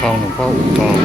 ทองหลวงพ่ออุ่นทอง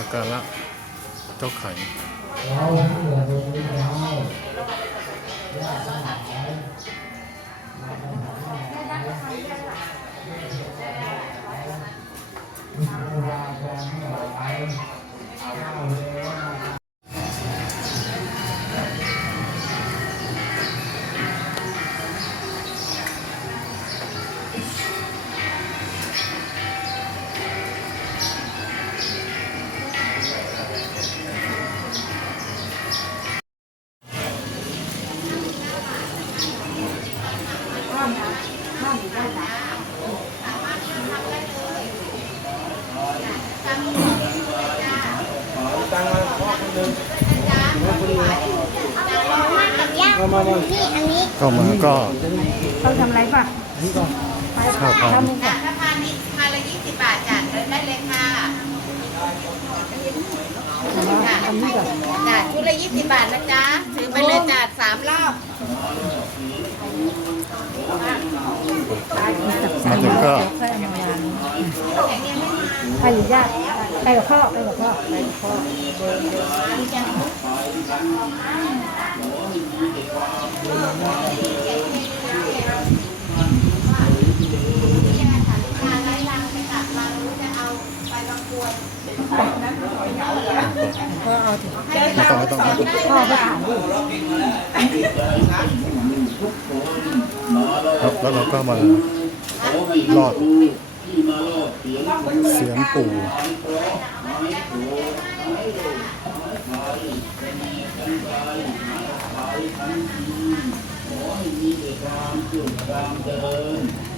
สักการะเจ้าไข่เรา เข้ามาก็เขาทำอะไรป่ะข้าวพานทำก่อนถ้าพานนี้พานละยี่สิบบาทจ้ะเดินได้เลยค่ะทำนี่ก่อนจ้ะชุดละยี่สิบบาทนะจ๊ะถือไปเลยจ้ะสามรอบมาถึงก็ค่อยเอามาวางไปอยู่ญาติไปกับพ่อไปกับพ่อไปกับพ่อ ก็เอาถึงไม่ต้องไม่ต้อพ่องพ่อก็ถามดิครับแล้วเราก็มาลอดเสียงปู่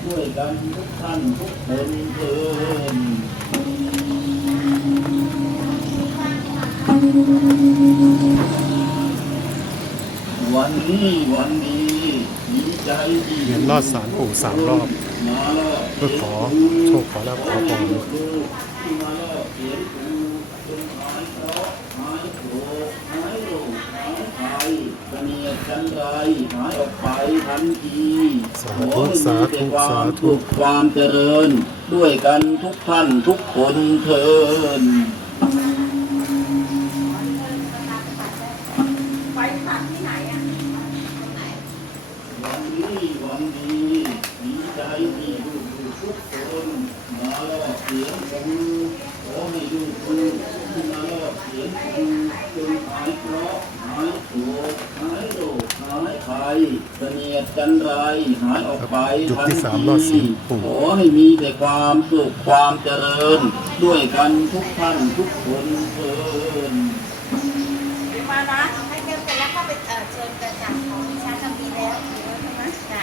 ด้วยกันทุกท่านทุกคนเถิดวันนี้วันดีดีใจที่เวียนลอดสารปู่สามรอบเพื่อขอโชคขอลาภขอพร เสนียดจันไรหายออกไปทันทีสาธุสาธุสาธุสุขความเจริญ ด้วยกันทุกท่านทุกคนเทินวันนี้วันดีดีใจที่ลูกทุกคน มาลอดเสียงของขอให้ลูกลูกมาลอดเสียงของจงหายเคราะห์หายโศกหายโรคหายภัยเสนีย ดจันไรหายออกไปจุดทันที่สามทีรอดเสียงปู่ขอให้มีแต่ความสุขความเจริญ ด้วยกันทุกท่านทุกคนเถิดมานะให้เดินไปแล้วเข้าไปเอ่อเชิญกระจับของดิฉันทำดีแล้วใช่ไหมจ้ะ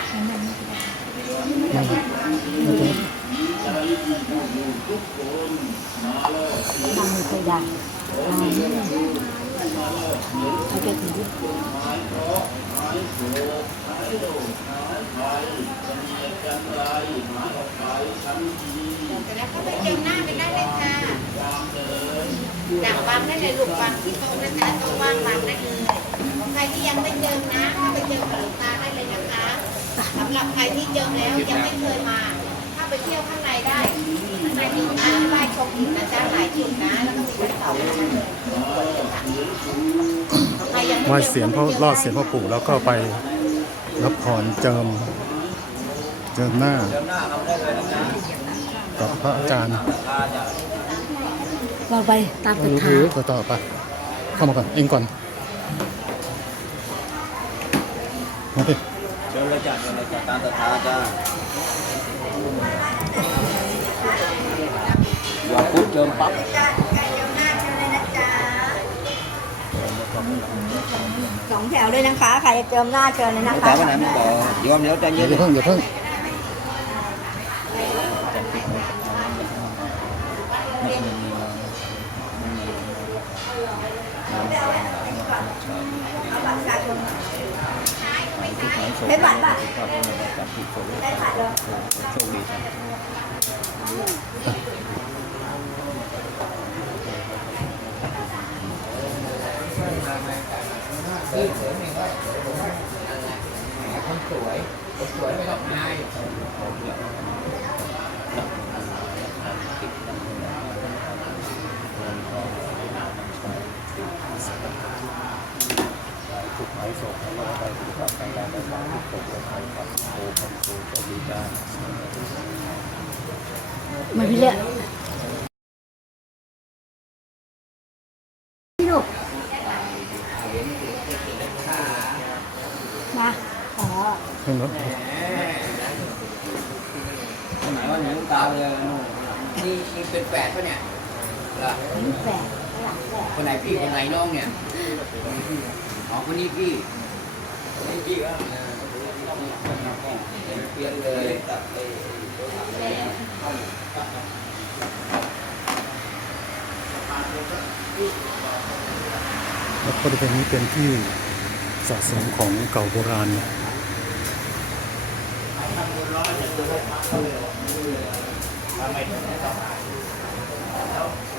ใจที่ผู้อยู่ทุกคนมาลอดเสียงทำมือเคยดังขอให้ลูกลูกมาลอดเสียงเอาไปถึ งที่หายเคราะห์หายโศกหายโรคหายภัยเสนียดจันไรหายออกไปทันทีแล้วเข้าไปเจิมหน้าไปได้เลยค่ะวาเจริญจากวางได้เลยลูกวางที่โต๊ะนะจ๊ะโต๊ะว่างวางได้เลยใครที่ยังไม่เจิมนะเข้าไปเจิมกับตาได้เลยนะคะสำหรับใครที่เจิมแล้วยังไม่เคยมาเข้าไปเที่ยวข้างในได้ข้างในมีร้านไหว้ชมหินนะจ๊ะหลายจุดนะแล้วก็มีชั้นสองชั้นเลยของไหว้เสียงพ่อรอดเสียงพ่อปู่แล้วก็ไป รับพรเจิม เจิมหน้า กับพระอาจารย์เราไปตามศรัทหธารือก็ต่อไปเข้ามาก่อน เองก่อน มาดิเชิญเลยจ้ะเชิญเลยจ้ะตามศรัทธาจ้าอย่าพูดเจิมปั๊บ สองแถวด้วยนะคะ ใครจะเจิมหน้าเชิญเลยนะแต่คะวันไหนมันบอกโยมเดี๋ยวใจอเย็นย่าเพิ่งอย่าเพิ่งไม่บัตรป่ะโชคดี จ้ะมาพี่เลี้ยพี่ลูกมาอ๋อ ขึ้นรถ คนไหนว่าหนูตาเลยนู่นนี่นี่เป็นแฝดปะเนี่ยเหรอ นี่แฝดหลังแฝด คนไหนพี่คนไหนน้องเนี่ยอ๋อคนนี้พี่คนนี้ พี่ก็เปลี่ยนเลยแล้วบริเวณนี้เป็นที่สะสมของเก่าโบราณทุ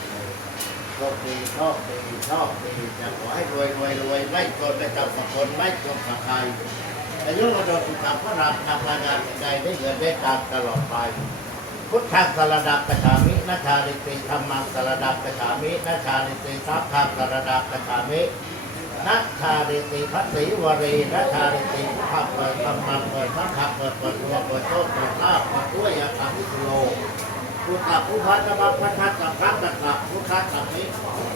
โชคดีชอบดีชอบดีจะขอให้รวยรวยรวยไม่จนไม่จำสักคนไม่จนสักใครอายุระดมสุขพระรามทำงานใจได้เงินได้ตามตลอดไป พุทธังสรดับกฉามินาชาลิติธรรมังสรดับกฉามินาชาลิติสัพย์พังสรดับกฉามินัชชาลิติพัสสีวรีนัชชาลิติภาพเปิดธรรมังเปิดสังฆังเปิดเปิดตัวเปิดโชคเปิดลาภเปิดด้วยอาคามิโล พุทธะผู้พันธบัพพันธะสัพพังตัสสะพุทธะสัพมิ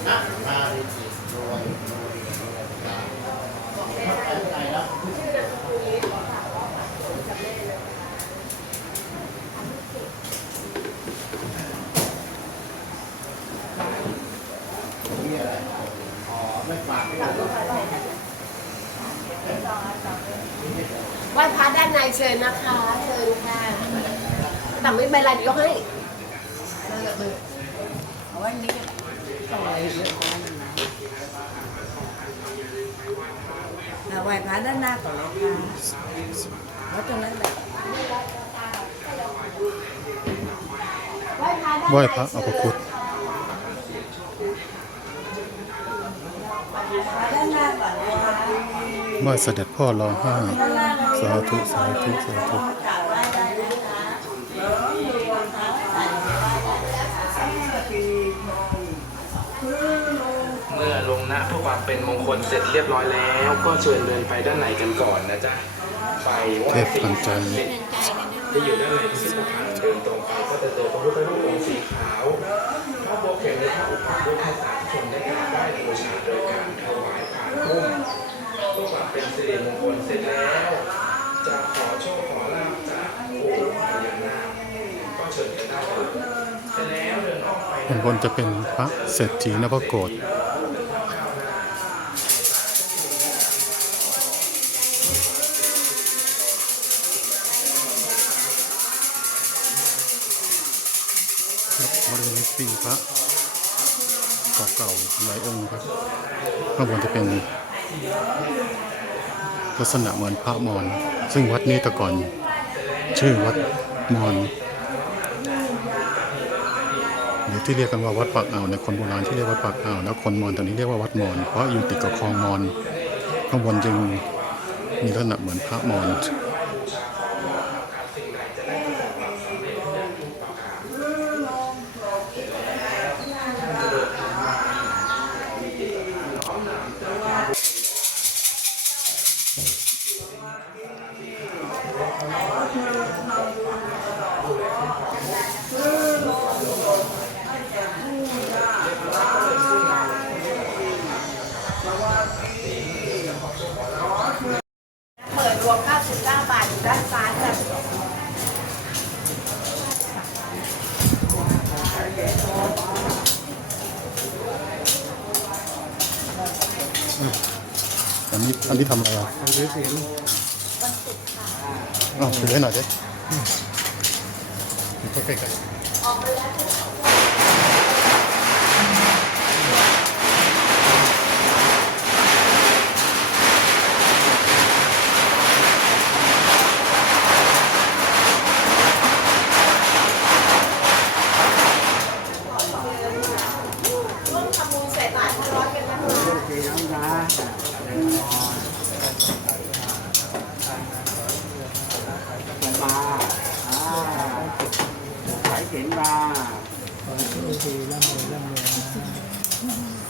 นัชชาลิติโดยโดยโดยใจแล้วนี่อะไรอ๋อไม่ฝากไม่ได้ไหว้พระด้านในเชิญนะคะ เชิญค่ะแต่ไม่เป็นไรเดี๋ยวยกให้ เอาไหว้พระด้านหน้าก่อนเลยค่ะแล้วตรงนั้นแหละไหว้พระอภคุตเมื่อเสด็จพ่อรอห้สาธุสาธุสาธุ เป็นมงคลเสร็จเรียบร้อยแล้ว ก็เชิญเดินไปด้านในกันก่อนนะจ๊ะไปว้เทพสิ่ปังญจันทร์ศักดิ์สิทธิ์ที่อยู่ด้านในพิพิธภัณฑ์เดินตรงไปก็จะเจอพระพุทธรูปองค์สีขาวพระโบเข็มในพระอุปคุฎให้สาธุชนได้กราบไหว้บูชาโดยการถวายผ่านพุ่มเพื่อความเป็นสิริมงคลเสร็จแล้ว จะขอโชคขอลาภจากปู่พญานาคก็เชิญกันได้เลยเสร็จแล้วเดินออกไปข้างบนจะเป็นพระเศรษฐีนพโกฏ ลักษณะเหมือนพระมอญซึ่งวัดนี้แต่ก่อน ชื่อวัดมอญหรือที่เรียกกันว่าวัดปากอ่าวในคนโบราณที่เรียกวัดปากอ่าวแล้วคนมอญตอนนี้เรียกว่าวัดมอญเพราะอยู่ติดกับคลองมอญข้างบนจึงมีลักษณะเหมือนพระมอญ พี่ทำอะไรอะถือสิอ๋อถือให้หน่อยดิถือใกล้ๆร่วมทำบุญใส่บาตรร้อยกันนะคะ มาอ่าสายเข็นมา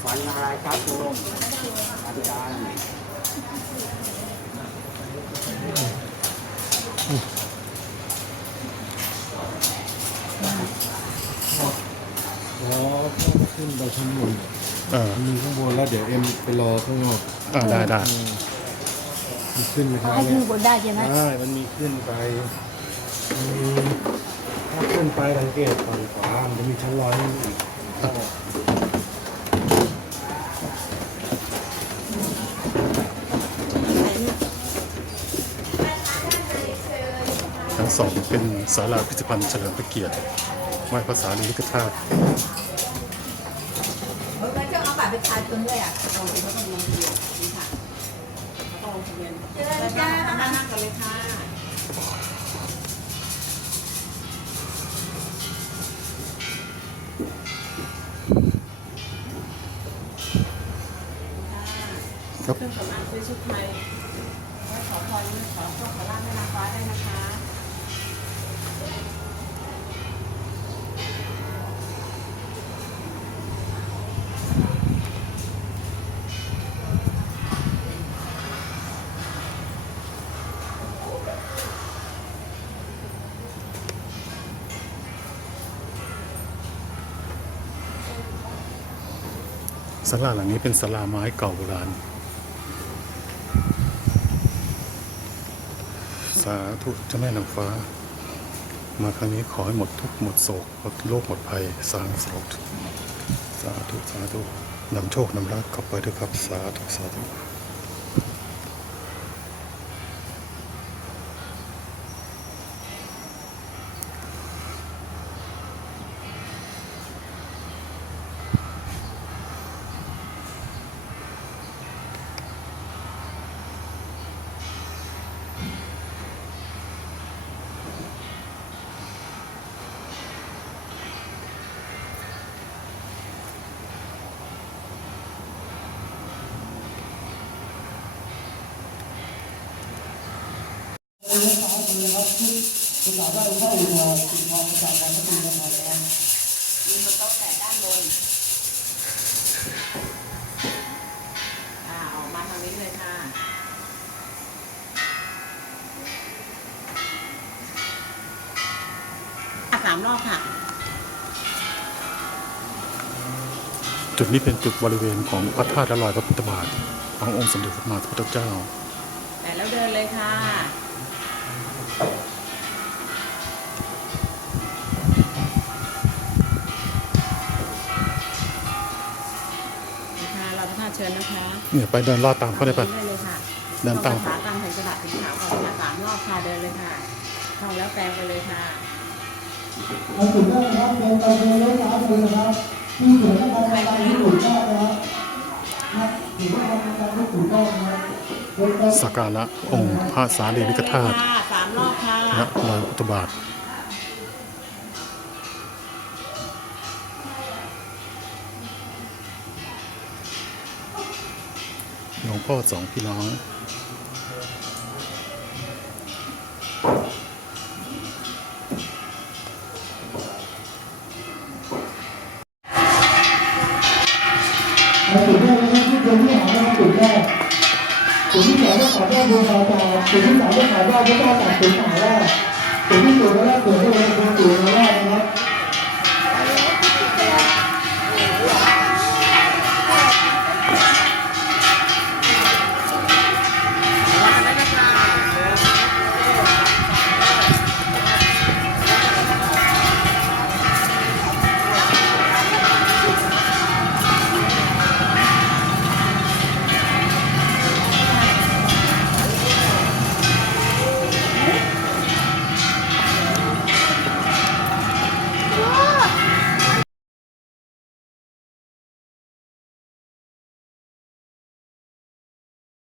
ฝันอะไรครับลุงอาจารย์ อ๋อขึ้นไปข้างบนเออมีข้างบนแล้วเดี๋ยวเอ็มไปรอข้างนอกอ่าได้ได้มีขึ้นไหมครับให้ขึ้นบนได้ใช่ไหมได้มันมีขึ้นไปมีถ้าขึ้นไปสังเกตฝั่งขวามันจะมีชั้นลอยให้อีก สองเป็นศาลาพิพิธภัณฑ์เฉลิมพระเกียรติไหว้ภาษาลีลิกธาตุเออแล้วจะเอาบัตรประชาชนด้วยอะเชิญจ้ามานั่งกันเลยค่ะ ศาลาหลังนี้เป็นศาลาไม้เก่าโบราณ สาธุเจ้าแม่นางฟ้า มาครั้งนี้ขอให้หมดทุกข์หมดโศกหมดโรคหมดภัยสางโศกสาธุสาธุนำโชคนำลาภกลับไปด้วยครับ สาธุสาธุ นะครับทุกทุกสาวได้เข้ามาติดทองประจำวันทุกปีนะครับยืนบนโต๊ะแต่ด้านบนอ่าออกมาทางนี้เลยค่ะอะสามรอบค่ะ จุดนี้เป็นจุดบริเวณของพระธาตุละลอยพระพุทธบาทขององค์สมเด็จพระมหาพุทธเจ้า แต่แล้วเดินเลยค่ะ เราพระธาตุเชิญนะคะเนี่ยไปเดินลอดตามเขาได้ปะได้เลยค่ะเดินตามท่องคาถาตามแผ่นกระดาษสีขาวก่อนค่ะสามรอบค่ะเดินเลยค่ะท่องแล้วแปลงไปเลยค่ะเราถูกได้นะครับเดินไปเดินเลี้ยวซ้ายไปเลยนะครับที่เกิดการทำการที่ถูกต้องนะครับนะถือว่าทำการที่ถูกต้องนะครับเดินไปสักการะองค์พระสารีริกธาตุค่ะสามรอบค่ะและรอยพระพุทธบาท งพ่อสองพี่น้องเราถูกได้นะครับที่เดินที่หาเราถูกได้ถูกที่สองก็ขอได้ดวงดาวจารถูกที่สามก็ขอได้พระเจ้าตากสินมหา